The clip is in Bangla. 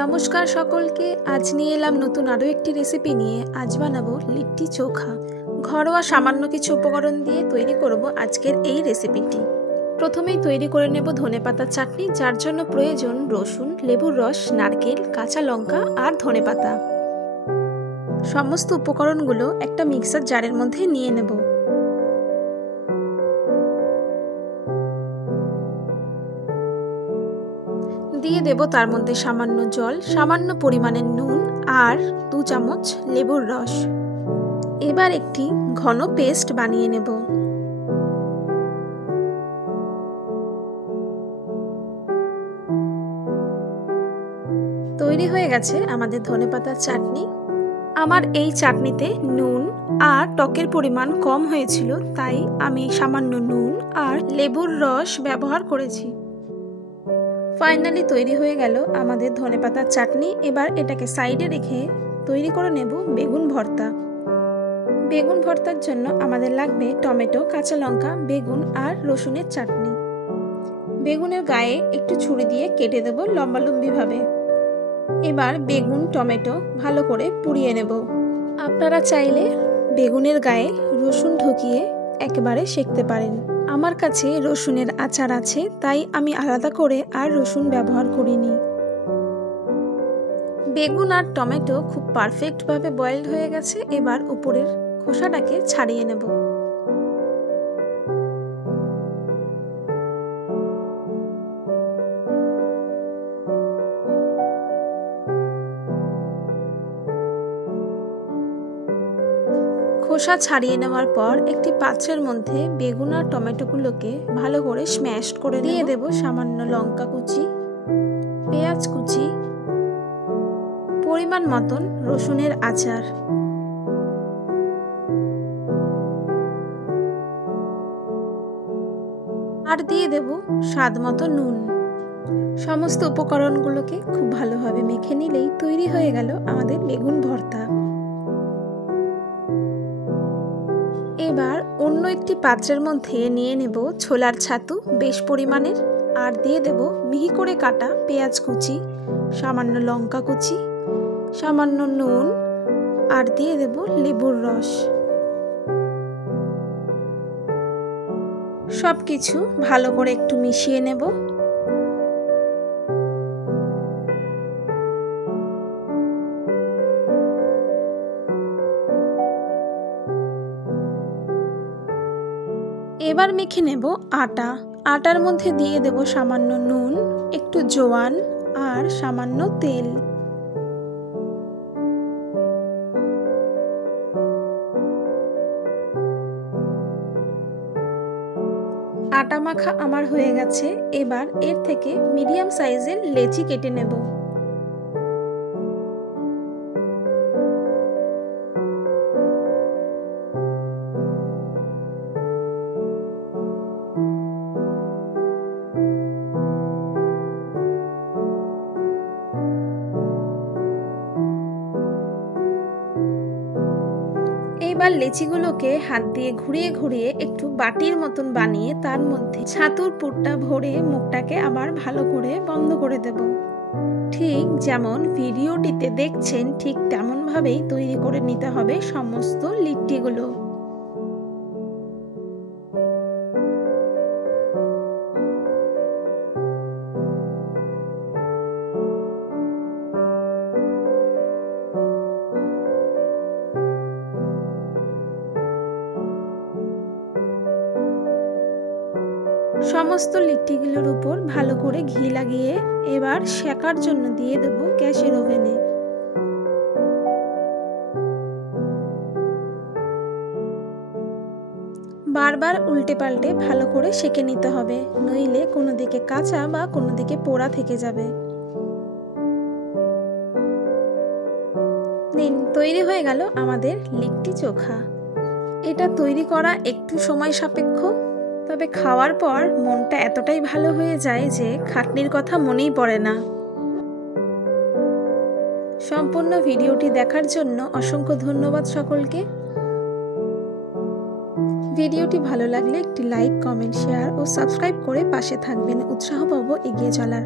নমস্কার সকলকে। আজ নিয়ে এলাম নতুন আরও একটি রেসিপি নিয়ে। আজ বানাবো লিট্টি চোখা। ঘরোয়া সামান্য কিছু উপকরণ দিয়ে তৈরি করব আজকের এই রেসিপিটি। প্রথমেই তৈরি করে নেব ধনেপাতার চাটনি, যার জন্য প্রয়োজন রসুন, লেবুর রস, নারকেল, কাঁচা লঙ্কা আর ধনেপাতা। সমস্ত উপকরণগুলো একটা মিক্সার জারের মধ্যে নিয়ে নেব। দিয়ে দেব তার মধ্যে সামান্য জল, সামান্য পরিমাণের নুন আর 2 চামচ লেবুর রস। এবার একটি ঘন পেস্ট বানিয়ে নেব। তৈরি হয়ে গেছে আমাদের ধনেপাতার চাটনি। আমার এই চাটনিতে নুন আর টকের পরিমাণ কম হয়েছিল, তাই আমি সামান্য নুন আর লেবুর রস ব্যবহার করেছি। ফাইনালি তৈরি হয়ে গেল আমাদের ধনেপাতার চাটনি। এবার এটাকে সাইডে রেখে তৈরি করে নেব বেগুন ভর্তা। বেগুন ভর্তার জন্য আমাদের লাগবে টমেটো, কাঁচা লঙ্কা, বেগুন আর রসুনের চাটনি। বেগুনের গায়ে একটু ছুরি দিয়ে কেটে দেব লম্বালম্বিভাবে। এবার বেগুন, টমেটো ভালো করে পুড়িয়ে নেব। আপনারা চাইলে বেগুনের গায়ে রসুন ঢুকিয়ে একেবারে সেঁকতে পারেন। আমার কাছে রসুনের আচার আছে, তাই আমি আলাদা করে আর রসুন ব্যবহার করিনি। বেগুন আর টমেটো খুব পারফেক্টভাবে বয়েলড হয়ে গেছে। এবার উপরের খোসাটাকে ছাড়িয়ে নেব। খোসা ছাড়িয়ে নেওয়ার পর একটি পাত্রের মধ্যে বেগুন আর টমেটোগুলোকে ভালো করে স্ম্যাশ করে দিয়ে দেব সামান্য লঙ্কা কুচি, পেঁয়াজ কুচি, পরিমাণ মতন রসুনের আচার, আর দিয়ে দেব স্বাদ মতো নুন। সমস্ত উপকরণগুলোকে খুব ভালোভাবে মেখে নিলেই তৈরি হয়ে গেল আমাদের বেগুন ভর্তা। এবার অন্য একটি পাত্রের মধ্যে নিয়ে নেব ছোলার ছাতু বেশ পরিমাণের, আর দিয়ে দেব মিহি করে কাটা পেঁয়াজ কুচি, সামান্য লঙ্কা কুচি, সামান্য নুন, আর দিয়ে দেব লেবুর রস। সব কিছু ভালো করে একটু মিশিয়ে নেব। এবার মেখে নেব আটা। আটার মধ্যে দিয়ে দেব সামান্য নুন, একটু জোয়ান আর সামান্য তেল। আটা মাখা আমার হয়ে গেছে। এবার এর থেকে মিডিয়াম সাইজের লেচি কেটে নেব। এবার লেচিগুলোকে হাত দিয়ে ঘুরিয়ে ঘুরিয়ে একটু বাটির মতন বানিয়ে তার মধ্যে ছাতুর পুরটা ভরে মুখটাকে আবার ভালো করে বন্ধ করে দেব। ঠিক যেমন ভিডিওটিতে দেখছেন, ঠিক তেমন ভাবেই তৈরি করে নিতে হবে সমস্ত লিট্টিগুলো। সমস্ত লিট্টিগুলোর উপর ভালো করে ঘি লাগিয়ে এবার সেকার জন্য দিয়ে দেব গ্যাসের ওভেনে। বারবার উল্টে পাল্টে ভালো করে সেকে নিতে হবে, নইলে কোনো দিকে কাঁচা বা কোনো দিকে পোড়া থেকে যাবে। নিন, তৈরি হয়ে গেল আমাদের লিট্টি চোখা। এটা তৈরি করা একটু সময় সাপেক্ষ, তবে খাওয়ার পর মনটা এতটাই ভালো হয়ে যায় যে খাটনির কথা মনেই পড়ে না। সম্পূর্ণ ভিডিওটি দেখার জন্য অসংখ্য ধন্যবাদ সকলকে। ভিডিওটি ভালো লাগলে একটি লাইক, কমেন্ট, শেয়ার ও সাবস্ক্রাইব করে পাশে থাকবেন। উৎসাহ পাবো এগিয়ে চলার।